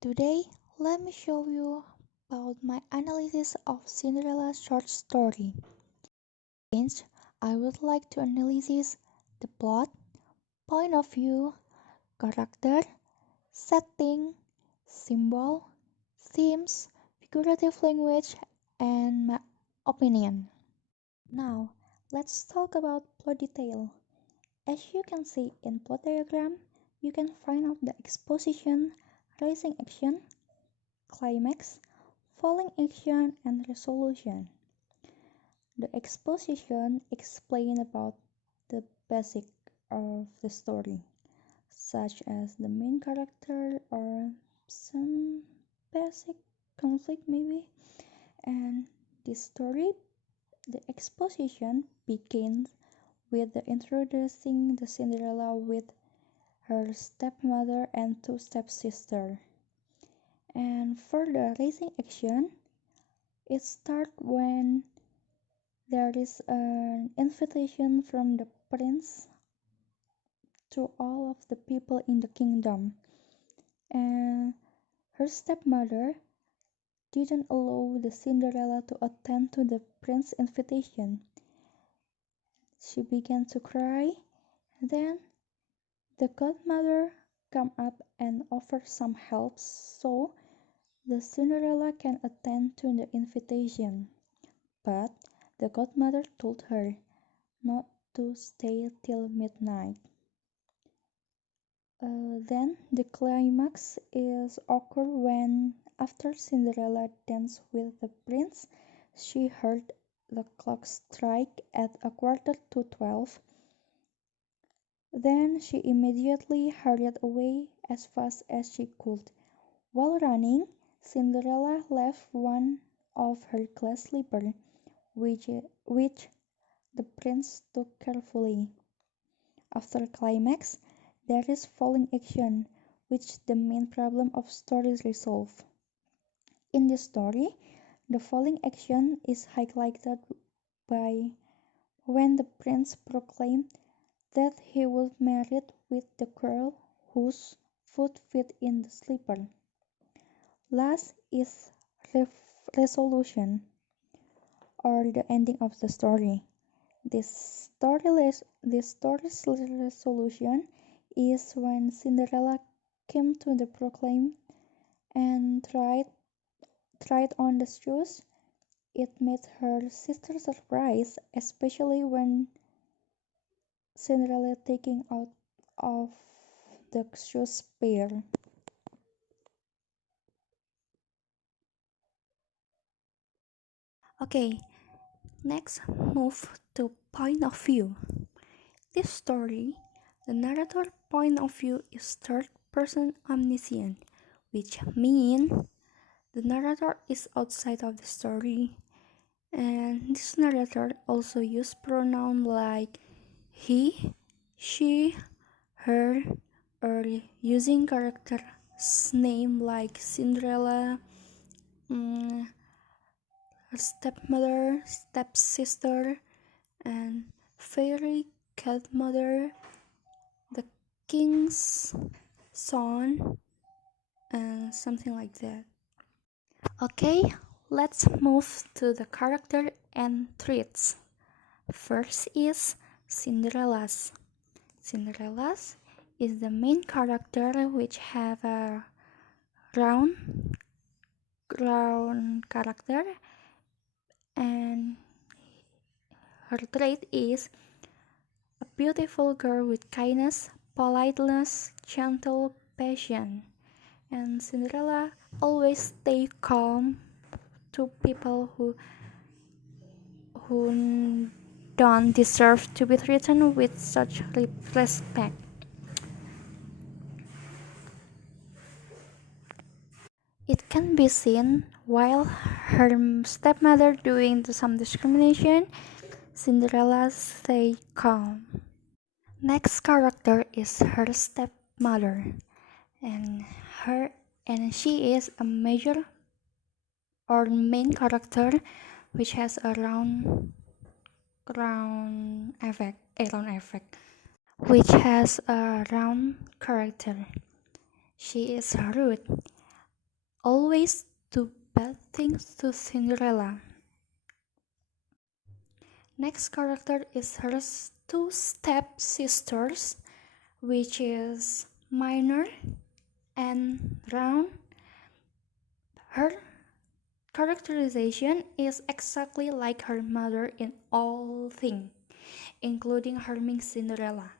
Today, let me show you about my analysis of Cinderella's short story. Since I would like to analyze the plot, point of view, character, setting, symbol, themes, figurative language, and my opinion. Now, let's talk about plot detail. As you can see in plot diagram, you can find out the exposition, rising action, climax, falling action, and resolution. The exposition explains about the basic of the story, such as the main character or some basic conflict maybe. And this story, the exposition begins with the introducing the Cinderella with her stepmother and two stepsisters. And for the rising action, it starts when there is an invitation from the prince to all of the people in the kingdom, and her stepmother didn't allow the Cinderella to attend to the prince's invitation. She began to cry. Then the godmother come up and offer some help so the Cinderella can attend to the invitation. But the godmother told her not to stay till midnight. Then the climax is occur when, after Cinderella danced with the prince, she heard the clock strike at 11:45. Then she immediately hurried away as fast as she could. While running, Cinderella left one of her glass slippers, which the prince took carefully. After climax, there is falling action, which the main problem of story resolve. In this story, the falling action is highlighted by when the prince proclaimed that he would marry with the girl whose foot fit in the slipper. Last is resolution, or the ending of the story. This story's resolution is when Cinderella came to the proclaim and tried on the shoes. It made her sister surprised, especially when Cinderella taking out of the shoes pair. Okay, next move to point of view. This story, the narrator point of view is third person omniscient, which means the narrator is outside of the story, and this narrator also use pronoun like he, she, her, or using character's name like Cinderella, her stepmother, stepsister, and fairy godmother, the king's son, and something like that. Okay, let's move to the character and traits. First is Cinderella's. Cinderella's is the main character which have a round character, and her trait is a beautiful girl with kindness, politeness, gentle passion. And Cinderella always stay calm to people who don't deserve to be treated with such respect. It can be seen while her stepmother doing some discrimination, Cinderella stay calm. Next character is her stepmother, and her and she is a major or main character which has a round effect, which has a round character. She is rude, always do bad things to Cinderella. Next character is her two step-sisters, which is Minor and Round. Her characterization is exactly like her mother in all things, including harming Cinderella.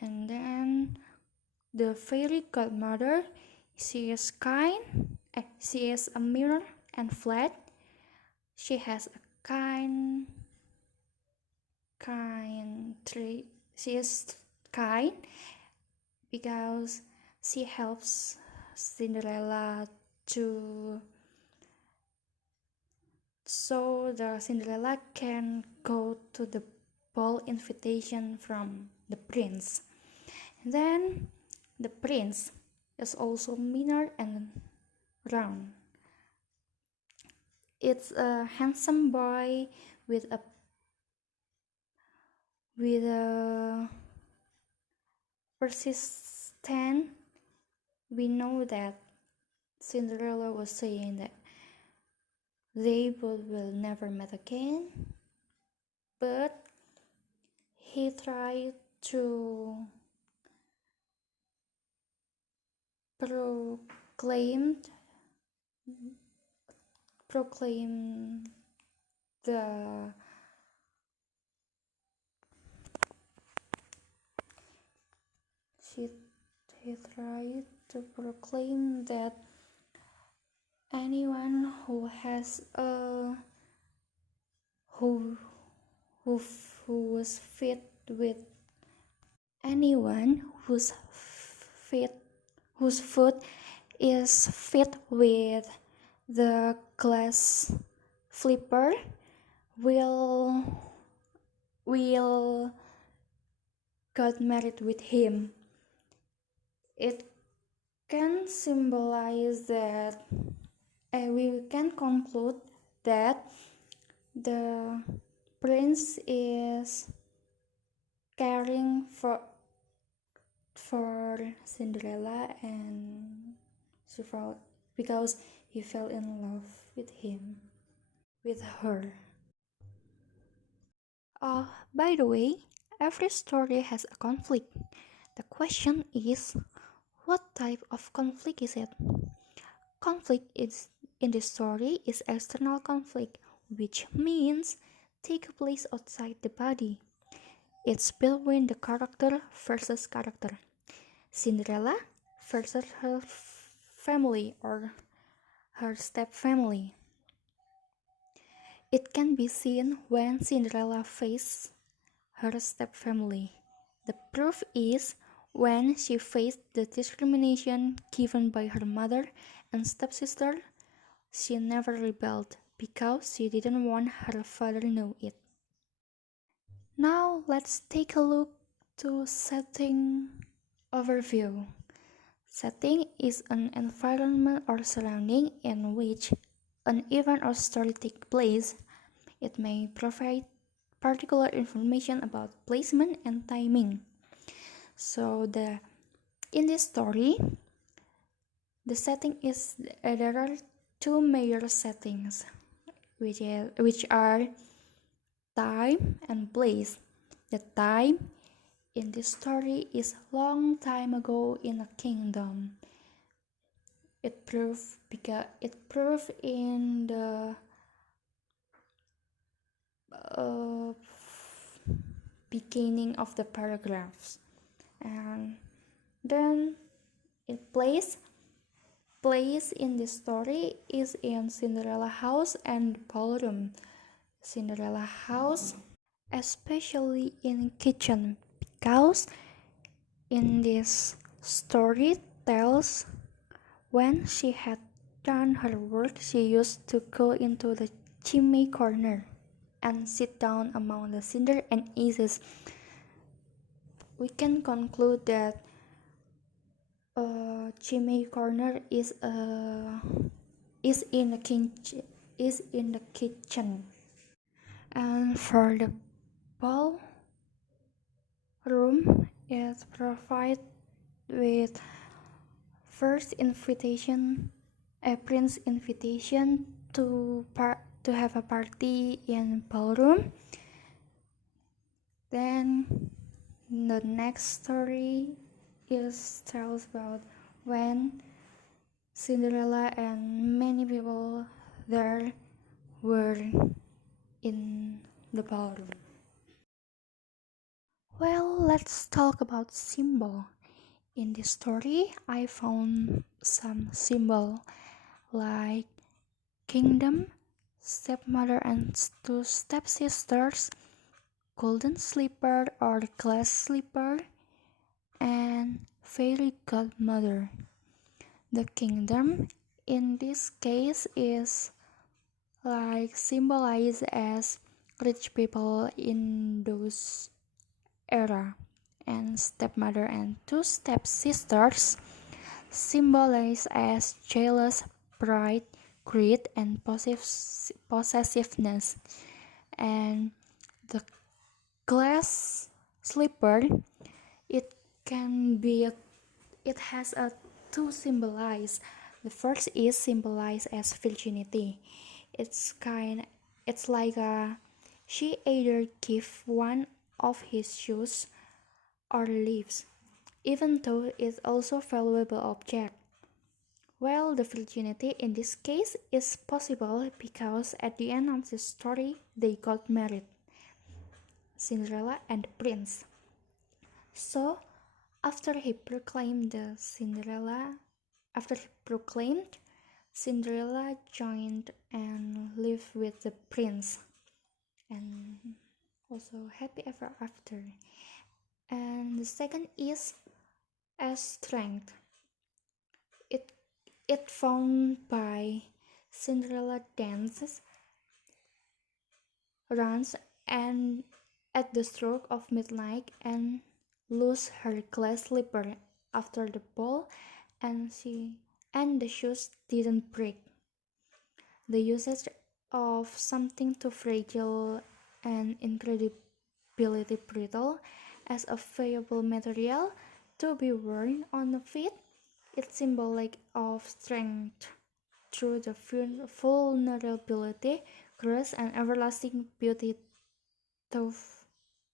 And then the fairy godmother, she is kind, she is a mirror and flat. She has a she is kind because she helps Cinderella to so the Cinderella can go to the ball invitation from the prince. And then the prince is also meaner and round. It's a handsome boy with a with a persistent. We know that Cinderella was saying that they both will never meet again, but he tried to proclaim proclaim the she he tried to proclaim that anyone who has a who who who was fit with anyone fit whose foot is fit with the glass flipper will will got married with him. It can symbolize that we can conclude that the prince is caring for Cinderella and she felt because he fell in love with him with her. By the way, every story has a conflict. The question is, what type of conflict is it? Conflict is in the story is external conflict, which means take place outside the body. It's between the character versus character. Cinderella versus her family or her step family. It can be seen when Cinderella faces her step family. The proof is when she faced the discrimination given by her mother and stepsister, she never rebelled because she didn't want her father to know it. Now let's take a look to setting overview. Setting is an environment or surrounding in which an event or story takes place. It may provide particular information about placement and timing. So in this story, the setting is there are two major settings, which are time and place. The time in this story is long time ago in a kingdom. It proved in the uh, beginning of the paragraphs, and then it place in this story is in Cinderella house and ballroom. Cinderella house, especially in kitchen, because in this story tells when she had done her work, she used to go into the chimney corner and sit down among the cinder and ashes. We can conclude that chimney corner is in the kitchen. And for the ballroom, it provides with first invitation a prince's invitation to have a party in ballroom. Then the next story is tells about when Cinderella and many people there were in the ballroom. Well, let's talk about symbol. In this story, I found some symbol like kingdom, stepmother and two stepsisters, golden slipper or glass slipper, and fairy godmother. The kingdom in this case is like symbolized as rich people in those era, and stepmother and two stepsisters symbolized as jealous, pride, greed, and possessiveness. And the glass slipper, it can be it has a two symbolize. The first is symbolized as virginity. It's kind it's like a she either give one of his shoes or leaves, even though it's also valuable object. Well, the virginity in this case is possible because at the end of the story they got married, Cinderella and the prince. So after he proclaimed the Cinderella, after he proclaimed, Cinderella joined and lived with the prince, and also happy ever after. And the second is as strength. It it found by Cinderella dances, runs, and at the stroke of midnight and lose her glass slipper after the ball, and the shoes didn't break. The usage of something too fragile and incredibly brittle as a viable material to be worn on the feet, it's symbolic of strength through the vulnerability, grace, and everlasting to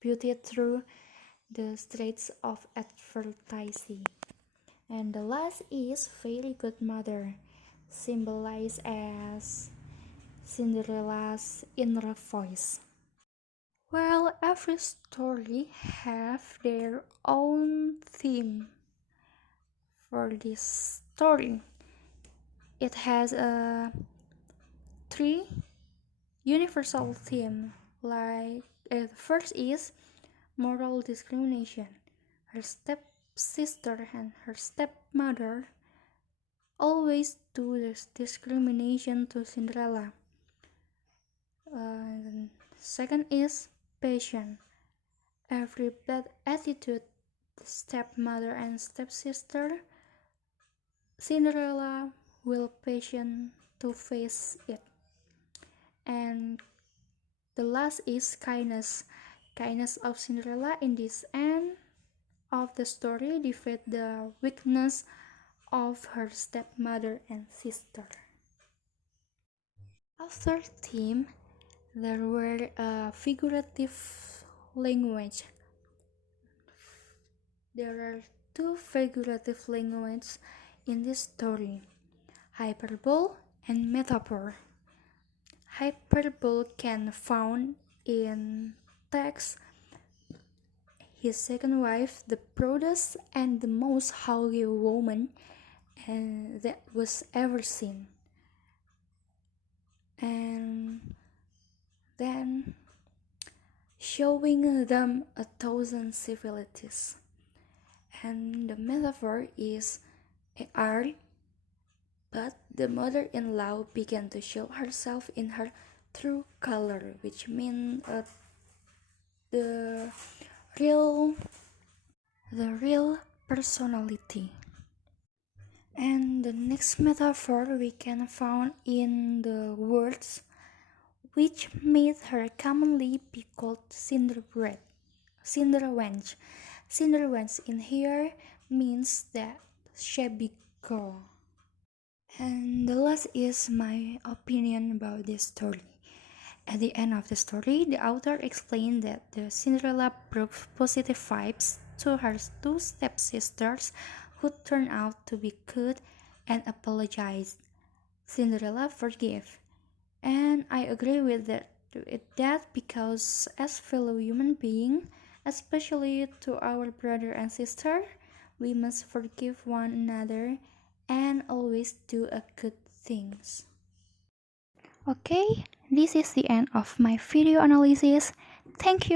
beauty through the straits of adversity. And the last is fairy godmother, symbolized as Cinderella's inner voice. Well, every story have their own theme for this story. It has a three universal theme. Like the first is moral discrimination. Her stepsister and her stepmother always do this discrimination to Cinderella. Second is passion. Every bad attitude, the stepmother and stepsister, Cinderella will patient to face it. And the last is kindness. Kindness of Cinderella in this end of the story defeat the weakness of her stepmother and sister. After theme, there were a figurative language. There are two figurative languages in this story, hyperbole and metaphor. Hyperbole can found in text his second wife, the proudest and the most haughty woman that was ever seen. And then showing them a thousand civilities. And the metaphor is a art, but the mother-in-law began to show herself in her true color, which means the real personality. And the next metaphor we can find in the words which made her commonly be called Cinderwench. Cinderwench in here means that shabby girl. And the last is my opinion about this story. At the end of the story, the author explained that the Cinderella brought positive vibes to her two stepsisters who turned out to be good and apologized. Cinderella forgave. And I agree with that because as fellow human being, especially to our brother and sister, we must forgive one another and always do a good things. Okay, this is the end of my video analysis. Thank you.